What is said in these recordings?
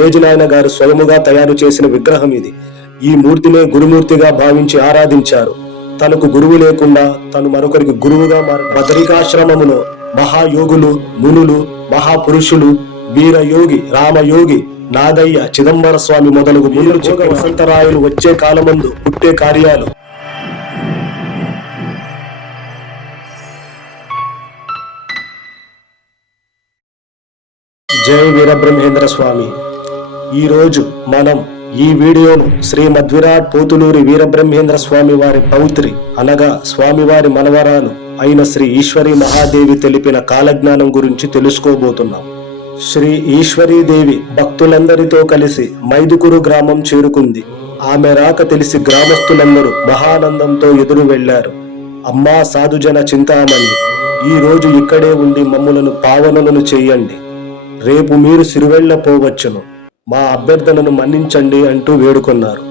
నాయన గారు స్వయముగా తయారు చేసిన విగ్రహం ఇది. ఈ మూర్తినే గురుమూర్తిగా భావించి ఆరాధించారు. తనకు గురువు లేకుండా తను మరొకరికి గురువుగా మారి బదరికాశ్రమములో మహాయోగులు మునులు మహాపురుషులు వీరయోగి రామయోగి నాగయ్య చిదంబర స్వామి మొదలగు మునులు జోగ వసంతరాయులు వచ్చే కాలమందు పుట్టే కార్యాలు. జై వీరబ్రహ్మేంద్ర స్వామి. ఈరోజు మనం ఈ వీడియోను శ్రీ మధ్విరాట్ పోతులూరి వీరబ్రహ్మేంద్ర స్వామి వారి పౌత్రి అనగా స్వామివారి మనవరాలు అయిన శ్రీ ఈశ్వరి మహాదేవి తెలిపిన కాలజ్ఞానం గురించి తెలుసుకోబోతున్నాం. శ్రీ ఈశ్వరీదేవి భక్తులందరితో కలిసి మైదుకురు గ్రామం చేరుకుంది. ఆమె రాక తెలిసి గ్రామస్తులందరూ మహానందంతో ఎదురు వెళ్ళారు అమ్మా సాధుజన చింతామణి ఈ రోజు ఇక్కడే ఉండి మమ్ములను పావనులను చెయ్యండి రేపు మీరు సిరువెళ్ళ పోవచ్చును. మా అభ్యర్థనను మన్నించండి అంటూ వేడుకొన్నారు.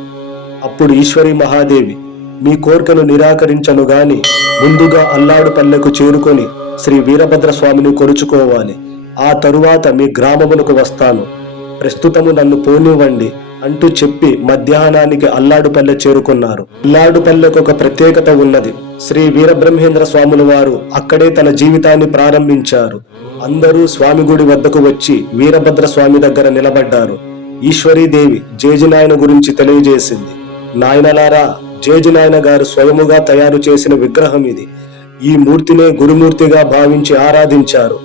అప్పుడు ఈశ్వరి మహాదేవి మీ కోరికను నిరాకరించను గాని ముందుగా అల్లాడు పల్లెకు చేరుకొని శ్రీ వీరభద్ర స్వామిని కొలుచుకోవాలి. ఆ తరువాత మీ గ్రామమునకు వస్తాను. ప్రస్తుతము నన్ను పోనివ్వండి అంటూ చెప్పి మధ్యాహ్నానికి అల్లాడుపల్లె చేరుకున్నారు. అల్లాడుపల్లెకు ఒక ప్రత్యేకత ఉన్నది. శ్రీ వీరబ్రహ్మేంద్ర స్వాముల వారు అక్కడే తన జీవితాన్ని ప్రారంభించారు. అందరూ స్వామి గుడి వద్దకు వచ్చి వీరభద్ర స్వామి దగ్గర నిలబడ్డారు. ఈశ్వరీదేవి జేజినాయన గురించి తెలియజేసింది. నాయనలారా జేజినాయన గారు స్వయముగా తయారు చేసిన విగ్రహం ఇది. ఈ మూర్తినే గురుమూర్తిగా భావించి ఆరాధించారు.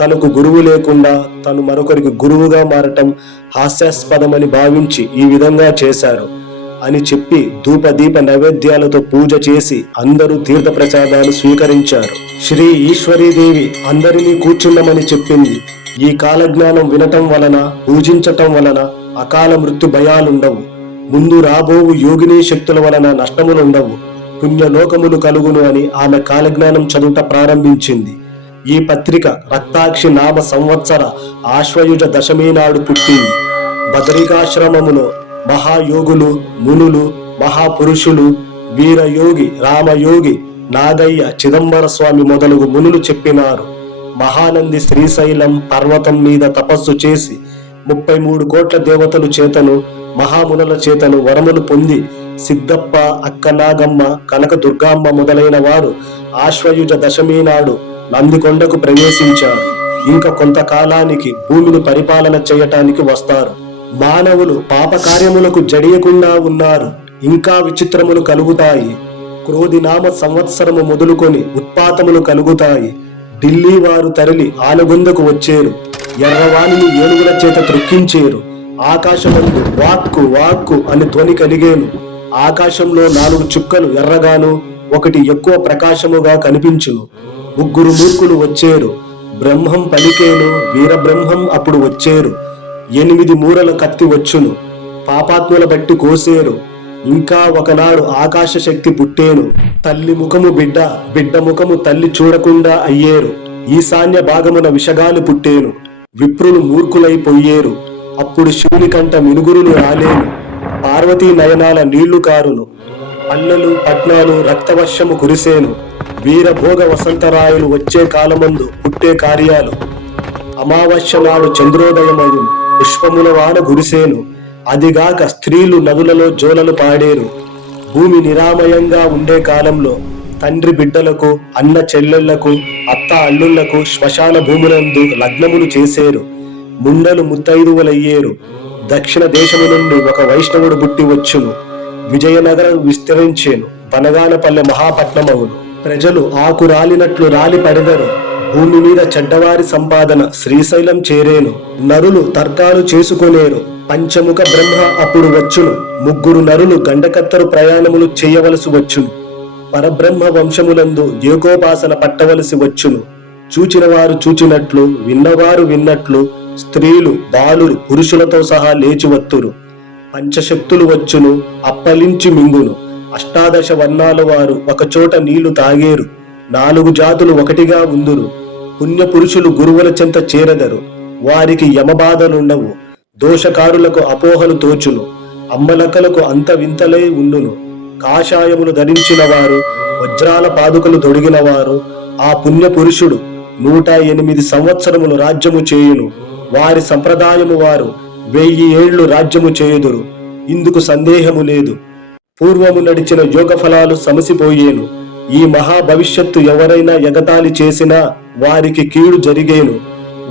తనకు గురువు లేకుండా తను మరొకరికి గురువుగా మారటం హాస్యాస్పదమని భావించి ఈ విధంగా చేశారు. అని చెప్పి ధూపదీప నైవేద్యాలతో పూజ చేసి అందరూ తీర్థ ప్రసాదాలు స్వీకరించారు. శ్రీ ఈశ్వరీదేవి అందరినీ కూర్చున్నామని చెప్పింది. ఈ కాలజ్ఞానం వినటం వలన పూజించటం వలన అకాల మృత్యు భయాలుండవు. ముందు రాబోవు యోగిని శక్తుల వలన నష్టములుండవు. పుణ్యలోకములు కలుగును అని ఆమె కాలజ్ఞానం చదువుట ప్రారంభించింది. ఈ పత్రిక రక్తాక్షి నామ సంవత్సర ఆశ్వయుజ దశమి నాడు పుట్టింది. బదరికాశ్రమములో మహాయోగులు మునులు మహాపురుషులు వీరయోగి రామయోగి నాగయ్య చిదంబర స్వామి మొదలగు మునులు చెప్పినారు. మహానంది శ్రీశైలం పర్వతం మీద తపస్సు చేసి ముప్పై మూడు కోట్ల దేవతలు చేతను మహామునుల చేతను వరములు పొంది సిద్ధప్ప అక్కనాగమ్మ కనక దుర్గామ్మ మొదలైన వారు ఆశ్వయుజ దశమి నాడు నందికొండకు ప్రవేశించారు. ఇంకా కొంతకాలానికి భూమిని పరిపాలన చేయటానికి వస్తారు. మానవులు పాపకార్యములకు జడియకుండా ఉన్నారు. ఇంకా విచిత్రములు కలుగుతాయి. క్రోధినామ సంవత్సరము మొదలుకొని ఉత్పాతములు కలుగుతాయి. ఢిల్లీ వారు తరలి ఆనుగొందకు వచ్చేరు. ఎర్రవాణిని ఏనుగుల చేత త్రొక్కించేరు. ఆకాశమందు వాక్కు వాక్కు అని ధ్వని కలిగేను. ఆకాశంలో నాలుగు చుక్కలు ఎర్రగాను ఒకటి ఎక్కువ ప్రకాశముగా కనిపించును. ముగ్గురు మూర్ఖులు వచ్చేరు. బ్రహ్మం పలికేను వీరబ్రహ్మం అప్పుడు వచ్చేరు. ఎనిమిది మూరల కత్తి వచ్చును. పాపాత్ముల బట్టి కోసేరు. ఇంకా ఒకనాడు ఆకాశ శక్తి పుట్టేను. తల్లి ముఖము బిడ్డ బిడ్డ ముఖము తల్లి చూడకుండా అయ్యేరు. ఈశాన్య భాగమున విషగాలు పుట్టేను. విప్రులు మూర్ఖులైపోయేరు అప్పుడు శివుని కంట మినుగురులు రాలేను. పార్వతీ నయనాల నీళ్ళు కారును. పల్లెలు పట్నాలు రక్తవర్షము కురిసేను. వీరభోగ వసంతరాయులు వచ్చే కాలమందు పుట్టే కార్యాలు. అమావాస్య నాడు చంద్రోదయమగు పుష్పముల వాన గురిసేను అదిగాక స్త్రీలు నదులలో జోలలు పాడేరు. భూమి నిరామయంగా ఉండే కాలంలో తండ్రి బిడ్డలకు అన్న చెల్లెళ్ళకు అత్త అల్లుళ్ళకు శ్మశాన భూములందు లగ్నములు చేసేరు. ముండలు ముత్తైదువులయ్యేరు. దక్షిణ దేశము నుండి ఒక వైష్ణవుడు పుట్టి వచ్చును. విజయనగరం విస్తరించేను. బనగానపల్లె మహాపట్నమవును. ప్రజలు ఆకు రాలినట్లు రాలి పడెదరు. భూమి మీద చెడ్డవారి సంపాదన శ్రీశైలం చేరేను. నరులు తర్కాలు చేసుకొనేరు. పంచముఖ బ్రహ్మ అప్పుడు వచ్చును. ముగ్గురు నరులు గండకత్తరు ప్రయాణములు చేయవలసి వచ్చును. పరబ్రహ్మ వంశములందు ఏకోపాసన పట్టవలసి వచ్చును. చూచిన వారు చూచినట్లు విన్నవారు విన్నట్లు స్త్రీలు బాలురు పురుషులతో సహా లేచివత్తురు పంచశక్తులు వచ్చును అప్పలించి మింగును. అష్టాదశ వర్ణాల వారు ఒకచోట నీళ్ళు తాగేరు. నాలుగు జాతులు ఒకటిగా ఉందురు. పుణ్య పురుషులు గురువుల చెంత చేరదరు. వారికి యమబాధలుండవు. దోషకారులకు అపోహలు తోచును అమ్మలకలకు అంత వింతలై ఉండును. కాషాయములు ధరించిన వారు వజ్రాల పాదుకలు తొడిగిన వారు ఆ పుణ్య పురుషుడు నూట ఎనిమిది సంవత్సరములు రాజ్యము చేయును. వారి సంప్రదాయము వారు వెయ్యి ఏళ్ళు రాజ్యము చేయుదురు. ఇందుకు సందేహము లేదు. పూర్వము నడిచిన యోగ ఫలాలు సమసిపోయేను. ఈ మహా భవిష్యత్తు ఎవరైనా ఎగతాళి చేసినా వారికి కీడు జరిగేను.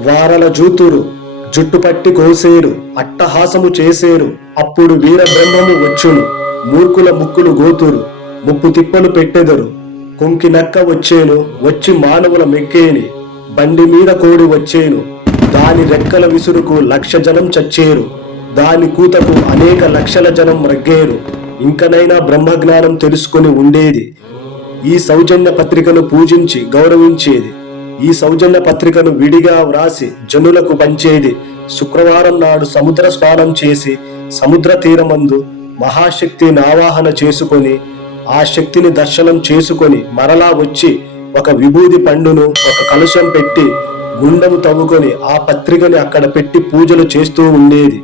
వారల జూతురు జుట్టుపట్టి కోసేరు అట్టహాసము చేసేరు అప్పుడు వీర బ్రహ్మము వచ్చును మూర్ఖుల ముక్కులు గోతురు ముప్పు తిప్పలు పెట్టెదరు. కొంకి నక్క వచ్చేను వచ్చి మానవుల మెక్కేని బండి మీద కోడి వచ్చేను. దాని రెక్కల విసురుకు లక్ష జనం చచ్చేరు దాని కూతకు అనేక లక్షల జనం రగ్గేరు. ఇంకనైనా బ్రహ్మజ్ఞానం తెలుసుకొని ఉండేది. ఈ సౌజన్య పత్రికను పూజించి గౌరవించేది. ఈ సౌజన్య పత్రికను విడిగా వ్రాసి జనులకు పంచేది. శుక్రవారం నాడు సముద్ర స్నానం చేసి సముద్ర తీరమందు మహాశక్తిని ఆవాహన చేసుకొని ఆ శక్తిని దర్శనం చేసుకొని మరలా వచ్చి ఒక విభూది పండును ఒక కలుషం పెట్టి గుండము తవ్వుకొని ఆ పత్రికని అక్కడ పెట్టి పూజలు చేస్తూ ఉండేది.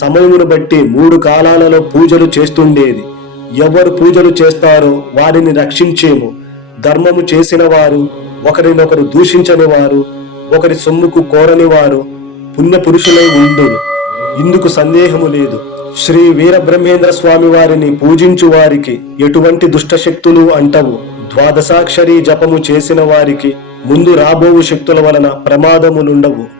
సమయమును బట్టి మూడు కాలాలలో పూజలు చేస్తుండేది. ఎవరు పూజలు చేస్తారో వారిని రక్షించేము. ధర్మము చేసిన వారు ఒకరినొకరు దూషించని వారు ఒకరి సొమ్ముకు కోరని వారు పుణ్య పురుషులై ఉండును. ఇందుకు సందేహము లేదు. శ్రీ వీరబ్రహ్మేంద్ర స్వామి వారిని పూజించు వారికి ఎటువంటి దుష్టశక్తులు అంటవు. ద్వాదశాక్షరి జపము చేసిన వారికి ముందు రాబోవు శక్తుల వలన ప్రమాదములుండవు.